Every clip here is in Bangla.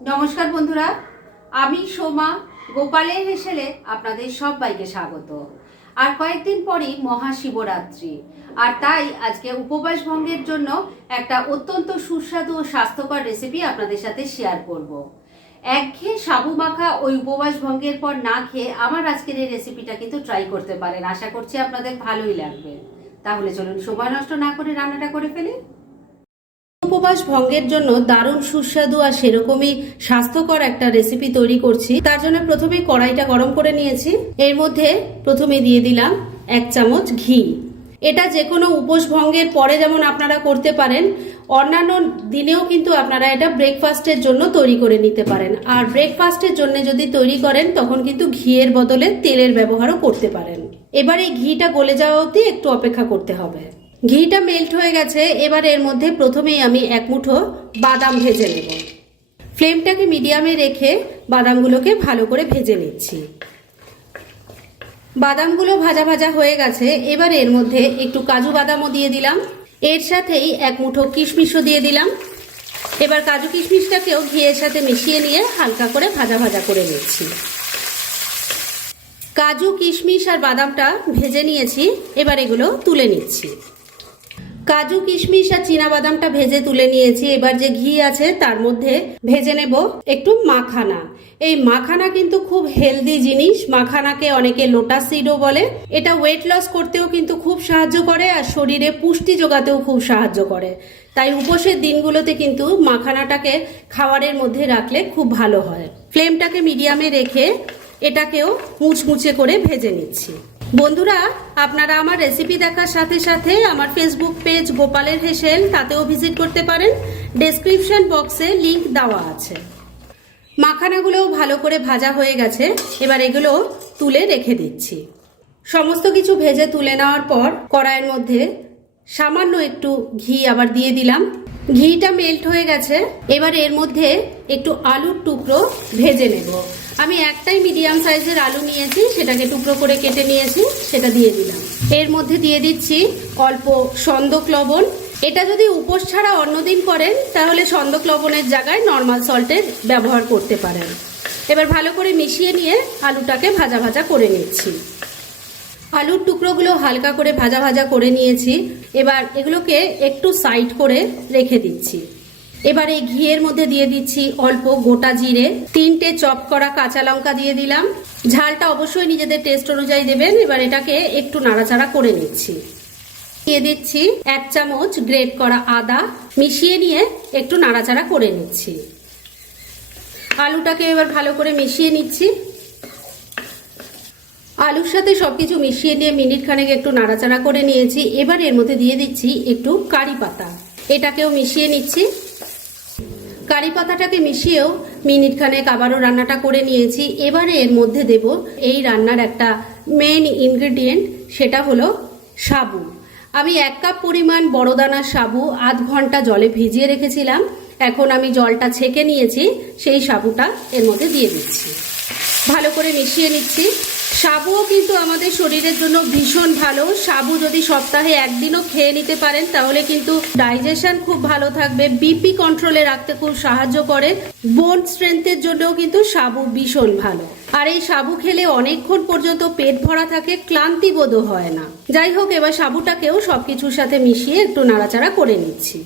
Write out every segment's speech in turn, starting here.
নমস্কার বন্ধুরা, আমি সোমা গোপালের হেসেলে আপনাদের সবাইকে স্বাগত। আর কয়েকদিন পরই মহাশিবরাত্রি, আর তাই আজকে উপবাস ভঙ্গের জন্য একটা অত্যন্ত সুস্বাদু ও স্বাস্থ্যকর রেসিপি আপনাদের সাথে শেয়ার করব। একঘেয়ে সাবু মাখা ওই উপবাস ভঙ্গের পর না খেয়ে আমার আজকের এই রেসিপিটা কিন্তু ট্রাই করতে পারেন। আশা করছি আপনাদের ভালোই লাগবে। তাহলে চলুন, সময় নষ্ট না করে রান্নাটা করে ফেলি। উপবাস ভঙ্গের জন্য দারুণ সুস্বাদু আর সেরকমই স্বাস্থ্যকর একটা রেসিপি তৈরি করছি। তার জন্য প্রথমে কড়াইটা গরম করে নিয়েছি। এর মধ্যে প্রথমে দিয়ে দিলাম এক চামচ ঘি। এটা যে কোনো উপোস ভঙ্গের পরে যেমন আপনারা করতে পারেন, অন্যান্য দিনেও কিন্তু আপনারা এটা ব্রেকফাস্টের জন্য তৈরি করে নিতে পারেন। আর ব্রেকফাস্টের জন্য যদি তৈরি করেন, তখন কিন্তু ঘিয়ের বদলে তেলের ব্যবহারও করতে পারেন। এবার এই ঘিটা গলে যাওয়া অবধি একটু অপেক্ষা করতে হবে। ঘিটা মেল্ট হয়ে গেছে, এবার এর মধ্যে প্রথমেই আমি এক মুঠো বাদাম ভেজে নেব। ফ্লেমটাকে মিডিয়ামে রেখে বাদামগুলোকে ভালো করে ভেজে নিচ্ছি। বাদামগুলো ভাজা ভাজা হয়ে গেছে, এবার এর মধ্যে একটু কাজু বাদামও দিয়ে দিলাম। এর সাথেই এক মুঠো কিশমিশও দিয়ে দিলাম। এবার কাজু কিশমিশটাকেও ঘিয়ের সাথে মিশিয়ে নিয়ে হালকা করে ভাজা ভাজা করে নিচ্ছি। কাজু, কিশমিশ আর বাদামটা ভেজে নিয়েছি, এবার এগুলো তুলে নিচ্ছি। কাজু, কিশমিশ আর বাদামটা ভেজে তুলে নিয়েছি। এবার যে ঘি আছে, তার মধ্যে ভেজে নেব একটু মাখানা। এই মাখানা কিন্তু খুব হেলদি জিনিস। মাখানাকে অনেকে লোটাস সিডও বলে। এটা ওয়েট লস করতেও কিন্তু খুব সাহায্য করে আর শরীরে পুষ্টি যোগাতেও খুব সাহায্য করে। তাই উপোসের দিনগুলোতে কিন্তু মাখানাটাকে খাবারের মধ্যে রাখলে খুব ভালো হয়। ফ্লেমটাকে মিডিয়ামে রেখে এটাকেও মুচমুচে করে ভেজে নিচ্ছি। বন্ধুরা, আপনারা আমার রেসিপি দেখার সাথে সাথে আমার ফেসবুক পেজ গোপালের হেসেল, তাতেও ভিজিট করতে পারেন। ডেসক্রিপশন বক্সে লিংক দেওয়া আছে। মাখানাগুলোও ভালো করে ভাজা হয়ে গেছে। এবার এগুলো তুলে রেখে দিচ্ছি। সমস্ত কিছু ভেজে তুলে নেওয়ার পর কড়াইয়ের মধ্যে সামান্য একটু ঘি আবার দিয়ে দিলাম। ঘিটা মেল্ট হয়ে গেছে। এবার এর মধ্যে একটু আলুর টুকরো ভেজে নেব। আমি একটাই মিডিয়াম সাইজের আলু নিয়েছি, সেটাকে টুকরো করে কেটে নিয়েছি, সেটা দিয়ে দিলাম। এর মধ্যে দিয়ে দিচ্ছি অল্প সন্দক লবণ। এটা যদি উপোস ছাড়া অন্যদিন করেন, তাহলে সন্দক লবণের জায়গায় নর্মাল সল্টের ব্যবহার করতে পারেন। এবার ভালো করে মিশিয়ে নিয়ে আলুটাকে ভাজা ভাজা করে নিচ্ছি। আলুর টুকরোগুলো হালকা করে ভাজা ভাজা করে নিয়েছি। এবার এগুলোকে একটু সাইড করে রেখে দিচ্ছি। এবার ঘিয়ের মধ্যে দিয়ে দিচ্ছি অল্প গোটা জিরে, তিনটে চপ করা কাঁচা লঙ্কা দিয়ে দিলাম। ঝালটা অবশ্যই নিজেদের টেস্ট অনুযায়ী দেবেন। এবার এটাকে একটু নাড়াচাড়া করে নিচ্ছি। দিয়ে দিচ্ছি এক চামচ গ্রেট করা আদা। মিশিয়ে নিয়ে একটু নাড়াচাড়া করে নিচ্ছি। আলুটাকে এবার ভালো করে মিশিয়ে নিচ্ছি। আলুর সাথে সবকিছু মিশিয়ে নিয়ে মিনিট খানেক একটু নাড়াচাড়া করে নিয়েছি। এবার এর মধ্যে দিয়ে দিচ্ছি একটু কারি পাতা। এটাকেও মিশিয়ে নিচ্ছি। কারি পাতাটাকে মিশিয়েও মিনিট খানেক আবারও রান্নাটা করে নিয়েছি। এবারে এর মধ্যে দেব এই রান্নার একটা মেন ইনগ্রেডিয়েন্ট সেটা হলো সাবু। আমি এক কাপ পরিমাণ বড় দানার সাবু আধ ঘণ্টা জলে ভিজিয়ে রেখেছিলাম। এখন আমি জলটা ছেঁকে নিয়েছি, সেই সাবুটা এর মধ্যে দিয়ে দিচ্ছি। ভালো করে মিশিয়ে নিচ্ছি। সাবুও কিন্তু আমাদের শরীরের জন্য ভীষণ ভালো। সাবু যদি সপ্তাহে একদিনও খেয়ে নিতে পারেন, তাহলে কিন্তু ডাইজেশন খুব ভালো থাকবে। বিপি কন্ট্রোলে রাখতে খুব সাহায্য করে। বোন স্ট্রেংথের জন্যও কিন্তু সাবু ভীষণ ভালো। আর এই সাবু খেলে অনেকক্ষণ পর্যন্ত পেট ভরা থাকে, ক্লান্তি বোধও হয় না। যাই হোক, এবার সাবুটাকেও সবকিছুর সাথে মিশিয়ে একটু নাড়াচাড়া করে নিচ্ছি।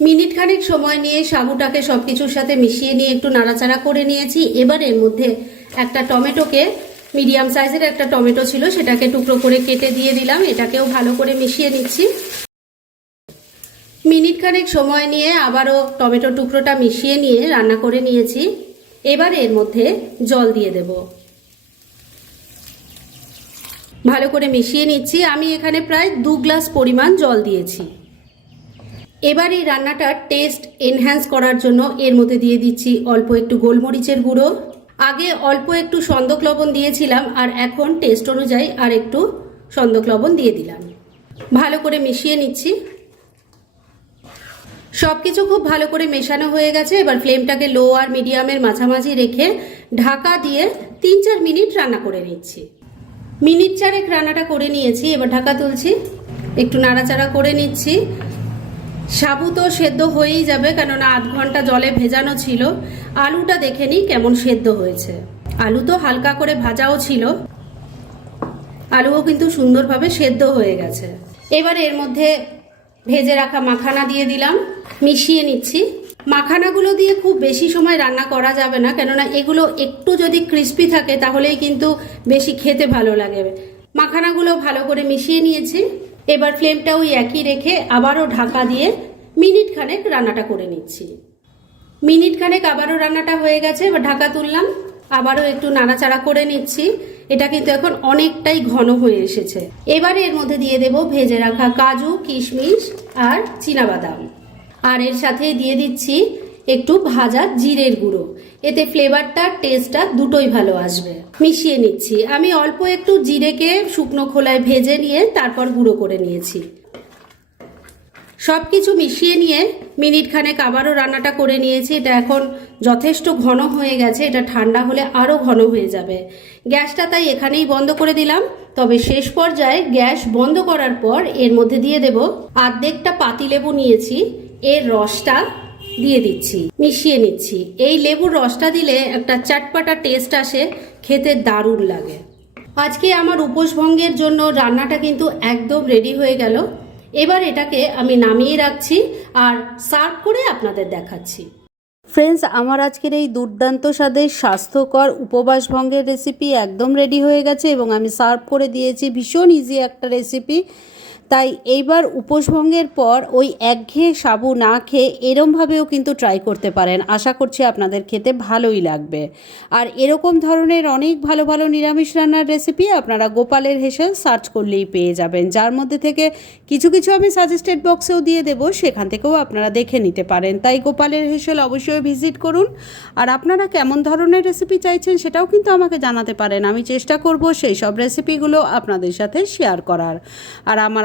মিনিট খানেক সময় নিয়ে সাবুটাকে সবকিছুর সাথে মিশিয়ে নিয়ে একটু নাড়াচাড়া করে নিয়েছি। এবার এর মধ্যে একটা টমেটোকে মিডিয়াম সাইজের একটা টমেটো ছিল, সেটাকে টুকরো করে কেটে দিয়ে দিলাম। এটাকেও ভালো করে মিশিয়ে নিচ্ছি। মিনিট খানেক সময় নিয়ে আবারও টমেটো টুকরোটা মিশিয়ে নিয়ে রান্না করে নিয়েছি। এবার এর মধ্যে জল দিয়ে দেব। ভালো করে মিশিয়ে নিচ্ছি। আমি এখানে প্রায় দু গ্লাস পরিমাণ জল দিয়েছি। এবার এই রান্নাটার টেস্ট এনহ্যান্স করার জন্য এর মধ্যে দিয়ে দিচ্ছি অল্প একটু গোলমরিচের গুঁড়ো। আগে অল্প একটু সন্দক লবণ দিয়েছিলাম, আর এখন টেস্ট অনুযায়ী আর একটু সন্দক লবণ দিয়ে দিলাম। ভালো করে মিশিয়ে নিচ্ছি। সব কিছু খুব ভালো করে মেশানো হয়ে গেছে। এবার ফ্লেমটাকে লো আর মিডিয়ামের মাঝামাঝি রেখে ঢাকা দিয়ে তিন চার মিনিট রান্না করে নিচ্ছি। মিনিট চারেক রান্নাটা করে নিয়েছি, এবার ঢাকা তুলছি। একটু নাড়াচাড়া করে নিচ্ছি। সাবু তো সেদ্ধ হয়েই যাবে, কেননা আধ ঘণ্টা জলে ভেজানো ছিল। আলুটা দেখে নিই কেমন সেদ্ধ হয়েছে। আলু তো হালকা করে ভাজাও ছিল। আলুও কিন্তু সুন্দরভাবে সেদ্ধ হয়ে গেছে। এবার এর মধ্যে ভেজে রাখা মাখানা দিয়ে দিলাম। মিশিয়ে নিচ্ছি। মাখানাগুলো দিয়ে খুব বেশি সময় রান্না করা যাবে না, কেননা এগুলো একটু যদি ক্রিস্পি থাকে তাহলেই কিন্তু বেশি খেতে ভালো লাগে। মাখানাগুলো ভালো করে মিশিয়ে নিয়েছি। এবার ফ্লেমটা ওই একই রেখে আবারও ঢাকা দিয়ে মিনিট খানেক রান্নাটা করে নিচ্ছি। মিনিট খানেক আবারও রান্নাটা হয়ে গেছে, এবার ঢাকা তুললাম। আবারও একটু নাড়াচাড়া করে নিচ্ছি। এটা কিন্তু এখন অনেকটাই ঘন হয়ে এসেছে। এবারে এর মধ্যে দিয়ে দেব ভেজে রাখা কাজু, কিশমিশ আর চীনাবাদাম। আর এর সাথে দিয়ে দিচ্ছি একটু ভাজা জিরের গুঁড়ো। এতে ফ্লেভারটা, টেস্টটা দুটোই ভালো আসবে। মিশিয়ে নিচ্ছি। আমি অল্প একটু জিরেকে শুকনো খোলায় ভেজে নিয়ে তারপর গুঁড়ো করে নিয়েছি। সব কিছু মিশিয়ে নিয়ে মিনিট খানেক আবারও রান্নাটা করে নিয়েছি। এটা এখন যথেষ্ট ঘন হয়ে গেছে। এটা ঠান্ডা হলে আরও ঘন হয়ে যাবে। গ্যাসটা তাই এখানেই বন্ধ করে দিলাম। তবে শেষ পর্যায়ে গ্যাস বন্ধ করার পর এর মধ্যে দিয়ে দেব আর্ধেকটা পাতিলেবু নিয়েছি। এর রসটা দিয়ে দিচ্ছি, মিশিয়ে নিচ্ছি। এই লেবুর রসটা দিলে একটা চাটপাটা টেস্ট আসে, খেতে দারুণ লাগে। আজকে আমার উপোসভঙ্গের জন্য রান্নাটা কিন্তু একদম রেডি হয়ে গেল। এবার এটাকে আমি নামিয়ে রাখছি আর সার্ভ করে আপনাদের দেখাচ্ছি। ফ্রেন্ডস, আমার আজকের এই দুর্দান্ত স্বাদের স্বাস্থ্যকর উপবাস ভঙ্গের রেসিপি একদম রেডি হয়ে গেছে এবং আমি সার্ভ করে দিয়েছি ভীষণ ইজি একটা রেসিপি তাই এইবার উপোসভঙ্গের পর ওই একঘেয়ে সাবু না খেয়ে এরমভাবেও কিন্তু ট্রাই করতে পারেন। আশা করছি আপনাদের খেতে ভালোই লাগবে। আর এরকম ধরনের অনেক ভালো ভালো নিরামিষ রান্নার রেসিপি আপনারা গোপালের হেসেল সার্চ করলেই পেয়ে যাবেন। যার মধ্যে থেকে কিছু কিছু আমি সাজেস্টেড বক্সেও দিয়ে দেবো, সেখান থেকেও আপনারা দেখে নিতে পারেন। তাই গোপালের হেসেল অবশ্যই ভিজিট করুন। আর আপনারা কেমন ধরনের রেসিপি চাইছেন সেটাও কিন্তু আমাকে জানাতে পারেন। আমি চেষ্টা করব সেই সব রেসিপিগুলো আপনাদের সাথে শেয়ার করার। আর আমার